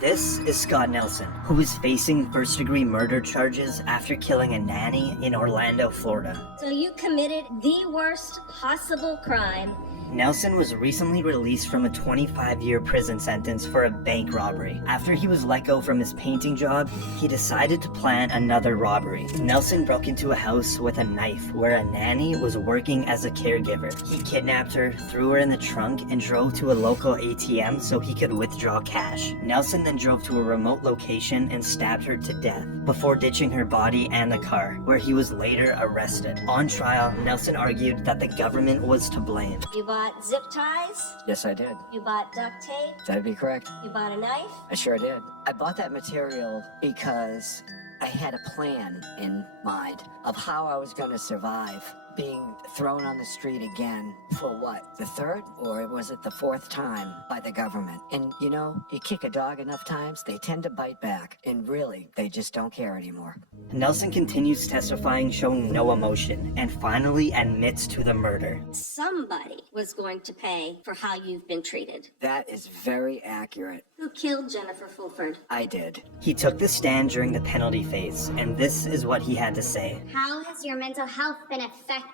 This is Scott Nelson, who is facing first-degree murder charges after killing a nanny in Orlando, Florida. So you committed the worst possible crime. Nelson was recently released from a 25-year prison sentence for a bank robbery. After he was let go from his painting job, he decided to plan another robbery. Nelson broke into a house with a knife where a nanny was working as a caregiver. He kidnapped her, threw her in the trunk, and drove to a local ATM so he could withdraw cash. Nelson then drove to a remote location and stabbed her to death, before ditching her body and the car, where he was later arrested. On trial, Nelson argued that the government was to blame. You bought zip ties. Yes, I did. You bought duct tape. That'd be correct. You bought a knife. I sure did. I bought that material because I had a plan in mind of how I was going to survive being thrown on the street again for what? The third? Or was it the fourth time by the government? And you know, you kick a dog enough times, they tend to bite back. And really, they just don't care anymore. Nelson continues testifying, showing no emotion, and finally admits to the murder. Somebody was going to pay for how you've been treated. That is very accurate. Who killed Jennifer Fulford? I did. He took the stand during the penalty phase, and this is what he had to say. How has your mental health been affected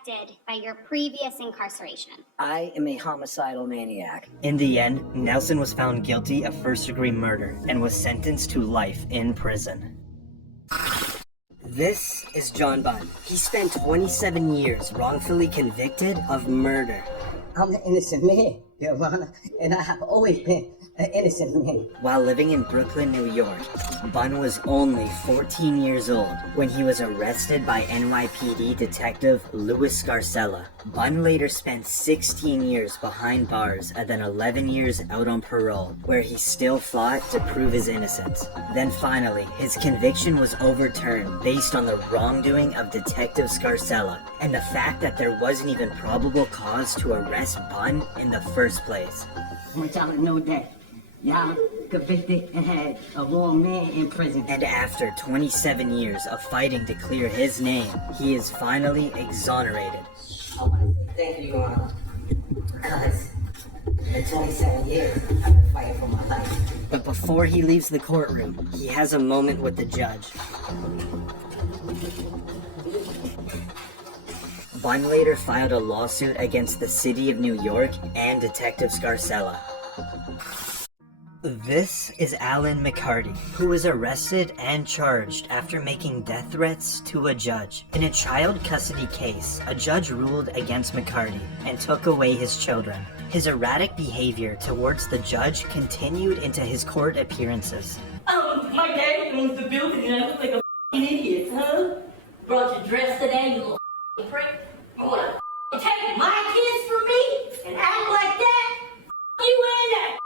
by your previous incarceration? I am a homicidal maniac. In the end, Nelson was found guilty of first-degree murder and was sentenced to life in prison. This is John Bunn. He spent 27 years wrongfully convicted of murder. I'm an innocent man, Your Honor, and I have always been an innocent man. While living in Brooklyn, New York, Bunn was only 14 years old when he was arrested by NYPD detective Louis Scarcella. Bunn later spent 16 years behind bars and then 11 years out on parole, where he still fought to prove his innocence. Then finally, his conviction was overturned based on the wrongdoing of Detective Scarcella and the fact that there wasn't even probable cause to arrest Bunn in the first place. I want y'all to know that y'all convicted and had a wrong man in prison. And after 27 years of fighting to clear his name, he is finally exonerated. I want to say thank you, Your Honor, because in 27 years, I've been fighting for my life. But before he leaves the courtroom, he has a moment with the judge. Bunn later filed a lawsuit against the city of New York and Detective Scarcella. This is Alan McCarty, who was arrested and charged after making death threats to a judge. In a child custody case, a judge ruled against McCarty and took away his children. His erratic behavior towards the judge continued into his court appearances. My dad owns the building and I look like a f***ing idiot, huh? Brought your dress today, you little f***ing prick. You wanna take my kids from me and act like that? You in that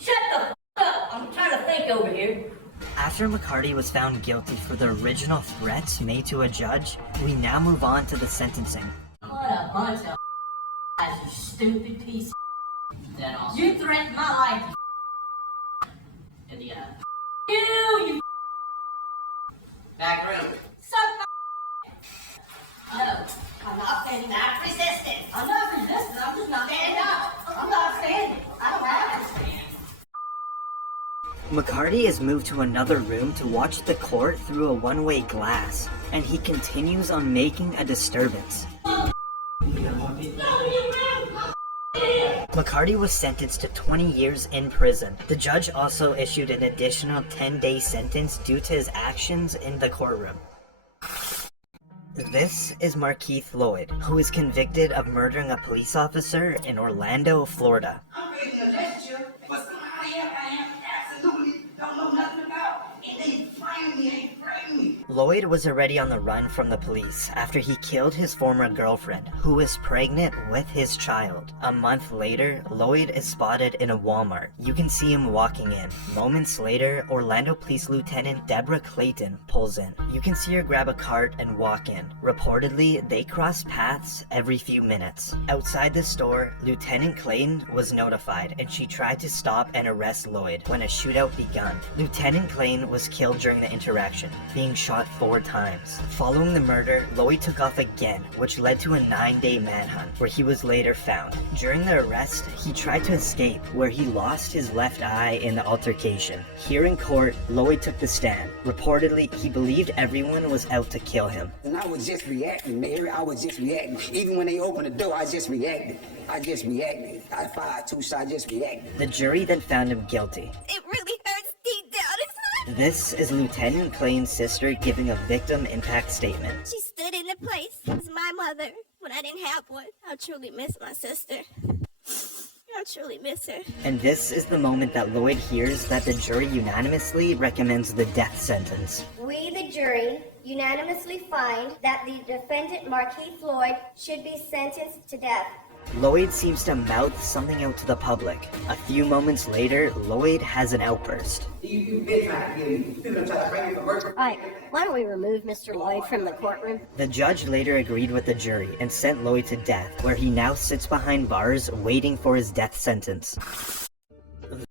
Shut the f*** up! I'm trying to think over here. After McCarty was found guilty for the original threats made to a judge, we now move on to the sentencing. What a bunch of guys, you stupid piece of that awesome. You threatened my life, you in the eye. You back room. Suck my No, I'm not standing. Not resisting. I'm not resisting. I'm just not standing up. I'm not standing. I don't have to stand. McCarty is moved to another room to watch the court through a one-way glass, and he continues on making a disturbance. McCarty was sentenced to 20 years in prison. The judge also issued an additional 10-day sentence due to his actions in the courtroom. This is Markeith Lloyd, who is convicted of murdering a police officer in Orlando, Florida. I'm ready to arrest you for somebody else I absolutely don't know nothing about. And they frame me, they frame me. Lloyd was already on the run from the police after he killed his former girlfriend, who was pregnant with his child. A month later, Lloyd is spotted in a Walmart. You can see him walking in. Moments later, Orlando Police Lieutenant Deborah Clayton pulls in. You can see her grab a cart and walk in. Reportedly, they cross paths every few minutes. Outside the store, Lieutenant Clayton was notified and she tried to stop and arrest Lloyd when a shootout began. Lieutenant Clayton was killed during the interaction, being shot shot 4 times. Following the murder, Lloyd took off again, which led to a 9-day manhunt, where he was later found. During the arrest, he tried to escape, where he lost his left eye in the altercation. Here in court, Lloyd took the stand. Reportedly, he believed everyone was out to kill him. And I was just reacting, Mary. I was just reacting. Even when they opened the door, I just reacted. I fired 2 shots, I just reacted. The jury then found him guilty. It really hurts deep down inside. This is Lieutenant Clayton's sister giving a victim impact statement. She stood in the place as my mother when I didn't have one. I truly miss my sister. I truly miss her. And this is the moment that Lloyd hears that the jury unanimously recommends the death sentence. We, the jury, unanimously find that the defendant, Marquis Floyd, should be sentenced to death. Lloyd seems to mouth something out to the public. A few moments later, Lloyd has an outburst. You've been trying to get me. People don't try to bring me for murder. All right, why don't we remove Mr. Lloyd from the courtroom? The judge later agreed with the jury and sent Lloyd to death, where he now sits behind bars waiting for his death sentence.